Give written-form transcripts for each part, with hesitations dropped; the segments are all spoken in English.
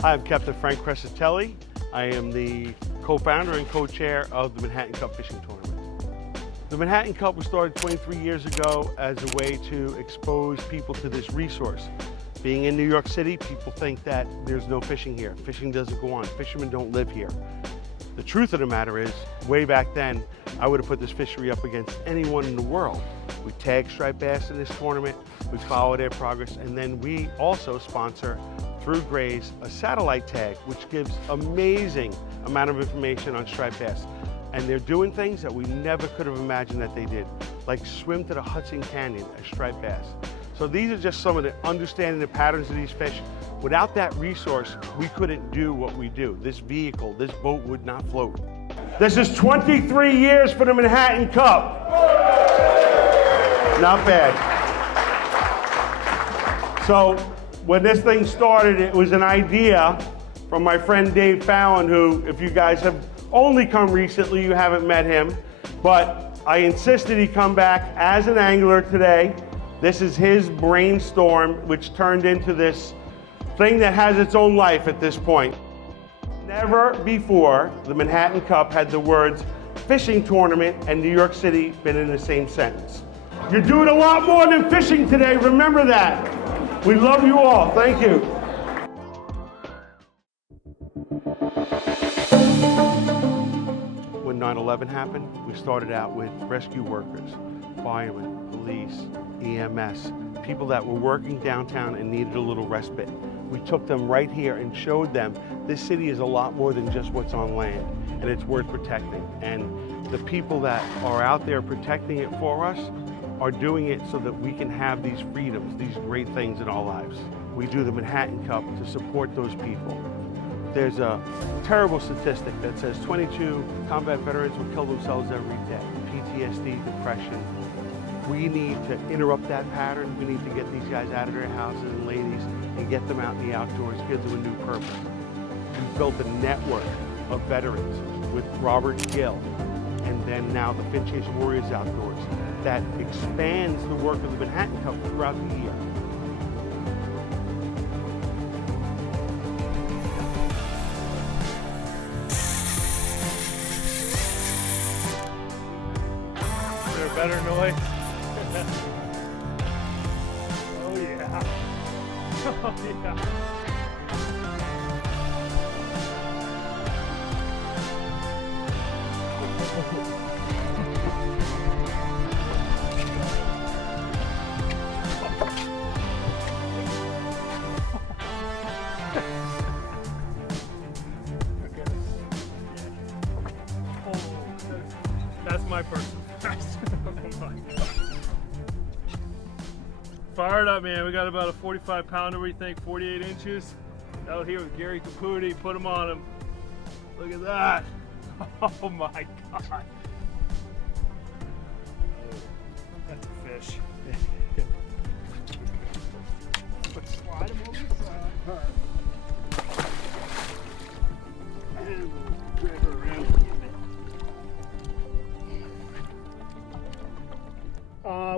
Hi, I'm Captain Frank Crescitelli. I am the co-founder and co-chair of the Manhattan Cup Fishing Tournament. The Manhattan Cup was started 23 years ago as a way to expose people to this resource. Being in New York City, people think that there's no fishing here. Fishing doesn't go on. Fishermen don't live here. The truth of the matter is, way back then, I would have put this fishery up against anyone in the world. We tag striped bass in this tournament, we follow their progress, and then we also sponsor, through Grays, a satellite tag, which gives amazing amount of information on striped bass. And they're doing things that we never could have imagined that they did, like swim to the Hudson Canyon as striped bass. So these are just some of the understanding the patterns of these fish. Without that resource, we couldn't do what we do. This vehicle, this boat would not float. This is 23 years for the Manhattan Cup. Not bad. So when this thing started, it was an idea from my friend Dave Fallon, who, if you guys have only come recently, you haven't met him, but I insisted he come back as an angler today. This is his brainstorm, which turned into this thing that has its own life at this point. Never before the Manhattan Cup had the words fishing tournament and New York City been in the same sentence. You're doing a lot more than fishing today, remember that. We love you all, thank you. When 9/11 happened, we started out with rescue workers, firemen, police, EMS, people that were working downtown and needed a little respite. We took them right here and showed them this city is a lot more than just what's on land, and it's worth protecting. And the people that are out there protecting it for us are doing it so that we can have these freedoms, these great things in our lives. We do the Manhattan Cup to support those people. There's a terrible statistic that says 22 combat veterans will kill themselves every day. PTSD, depression. We need to interrupt that pattern. We need to get these guys out of their houses and ladies and get them out in the outdoors, give them a new purpose. We've built a network of veterans with Robert Gill and then now the Finchase Warriors Outdoors that expands the work of the Manhattan Cup throughout the year. Is there a better noise? Oh yeah. Oh yeah. That's my personal best. Fire it up, man. We got about a 45-pounder, we think, 48 inches. Out here with Gary Caputi. Put him on him. Look at that. Oh my God. That's a fish. Slide him over the side. All right. And we'll grab her around a little bit.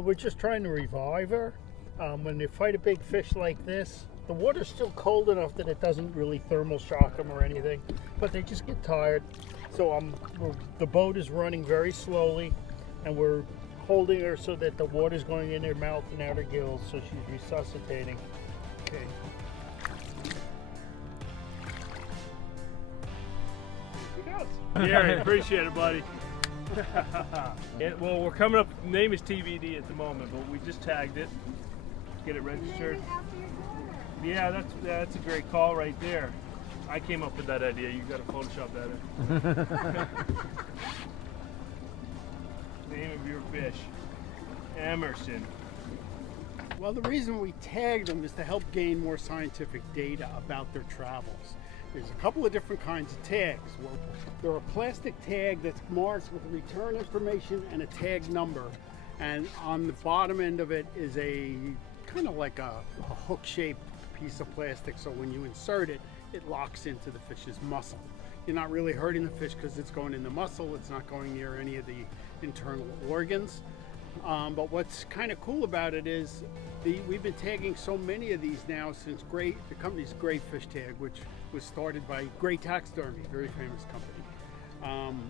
We're just trying to revive her. When you fight a big fish like this, the water's still cold enough that it doesn't really thermal shock them or anything, but they just get tired. So the boat is running very slowly, and we're holding her so that the water's going in her mouth and out her gills, so she's resuscitating. Okay. Here she goes. Gary, appreciate it, buddy. Well, we're coming up, name is TBD at the moment, but we just tagged it. Get it registered. Yeah, that's a great call right there. I came up with that idea. You got to Photoshop that in. Name of your fish, Emerson. Well, the reason we tagged them is to help gain more scientific data about their travels. There's a couple of different kinds of tags. Well, there are a plastic tag that's marked with return information and a tag number, and on the bottom end of it is a kind of like a hook-shaped piece of plastic, so when you insert it, it locks into the fish's muscle. You're not really hurting the fish because it's going in the muscle, it's not going near any of the internal organs. But what's kind of cool about it is We've been tagging so many of these now since the company's Great Fish Tag, which was started by Great Taxidermy, very famous company.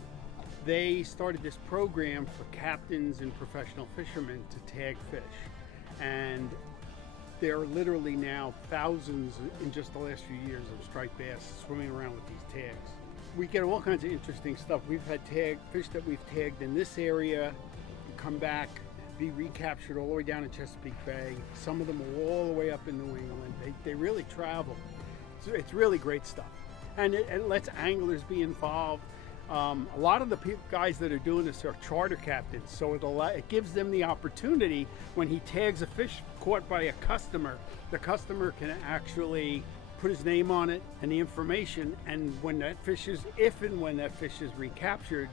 They started this program for captains and professional fishermen to tag fish. And there are literally now thousands in just the last few years of striped bass swimming around with these tags. We get all kinds of interesting stuff. We've had fish that we've tagged in this area come back, be recaptured all the way down in Chesapeake Bay. Some of them are all the way up in New England. They really travel. It's really great stuff. And it lets anglers be involved. A lot of the guys that are doing this are charter captains, so it gives them the opportunity when he tags a fish caught by a customer, the customer can actually put his name on it and the information, and if and when that fish is recaptured,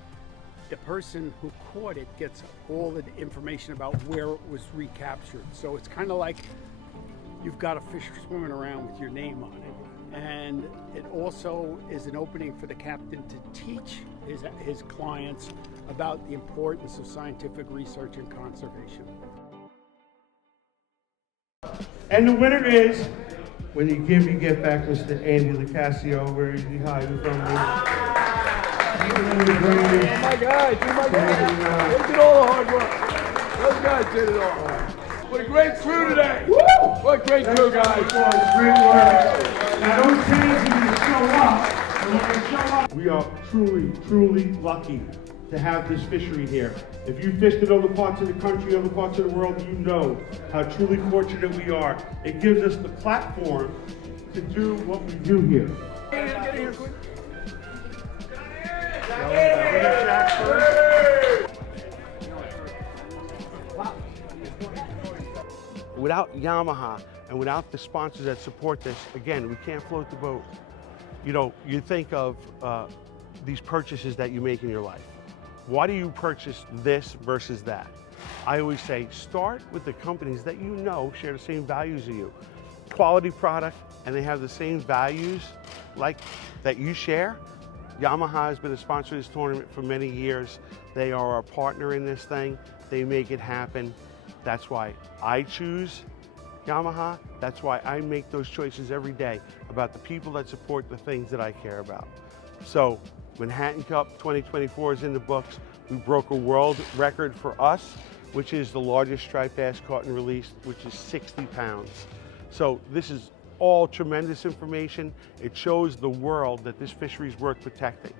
the person who caught it gets all the information about where it was recaptured. So it's kind of like you've got a fish swimming around with your name on it. And it also is an opening for the captain to teach his clients about the importance of scientific research and conservation. And the winner is, when you give, you get back, Mr. Andy LaCasio. Where is he? Hi, you from? My guys, they did all the hard work. Those guys did it all. What a great crew today. Woo! What a great crew, guys. Great work. Now don't change when you show up. And when you show up, we are truly, truly lucky to have this fishery here. If you fished in other parts of the country, other parts of the world, you know how truly fortunate we are. It gives us the platform to do what we do here. Get here quick. Without Yamaha and without the sponsors that support this, again, we can't float the boat. You know, you think of these purchases that you make in your life. Why do you purchase this versus that? I always say, start with the companies that you know share the same values as you. Quality product, and they have the same values like that you share. Yamaha has been a sponsor of this tournament for many years. They are our partner in this thing. They make it happen. That's why I choose Yamaha. That's why I make those choices every day about the people that support the things that I care about. So Manhattan Cup 2024 is in the books. We broke a world record for us, which is the largest striped bass caught and released, which is 60 pounds. So this is all tremendous information. It shows the world that this fishery is worth protecting.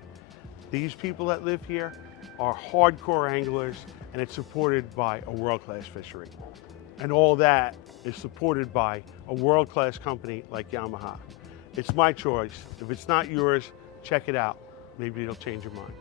These people that live here are hardcore anglers, and it's supported by a world-class fishery. And all that is supported by a world-class company like Yamaha. It's my choice. If it's not yours, check it out. Maybe it'll change your mind.